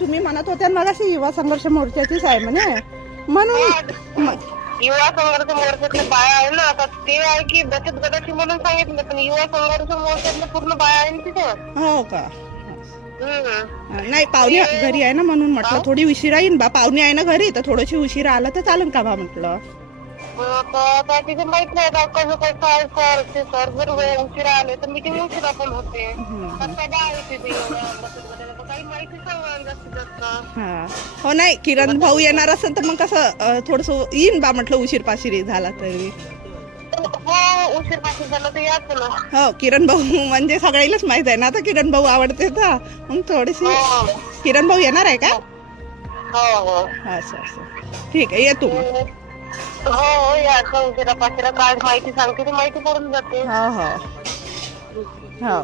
तुम्ही म्हणत होत्या मगाशी युवा संघर्ष मोर्चाचीच आहे म्हणे. म्हणून युवा संघर्ष मोर्चातले बाया आहे ना आता ते आहे की बचत गटाची म्हणून सांगितलं पण युवा संघर्ष मोर्चातले पूर्ण बाया आहे ना तिथे. हो का? हम्म. नाही पाहुणे घरी आहे ना म्हणून म्हटलं थोडी उशिरा येईन बा पाहुणे आहे ना घरी तर थोडीशी उशिरा आलं तर चालेल का बा म्हटलं? मग आता तिथे माहीत नाही आता कसं कसं आहे सर ते सर जर वेळ उशिरा आले तर मीटिंग उशिरा पण होते. आहे तिथे? बचत हा. हो नाही किरण भाऊ येणार असेल तर मग कसं थोडस येईन बा म्हटलं उशीर पाशिरी झाला तरी हो हो किरण भाऊ म्हणजे सगळ्यालाच माहीत आहे ना आता किरण भाऊ आवडते तर. मग थोडीशी हो. किरण भाऊ येणार आहे का? हो हो. असं असं. ठीक आहे येतो मग. हो हो याचं उशिरा पाशिरा काय माहिती सांगते ती माहिती पडून जाते. हो हो. हो.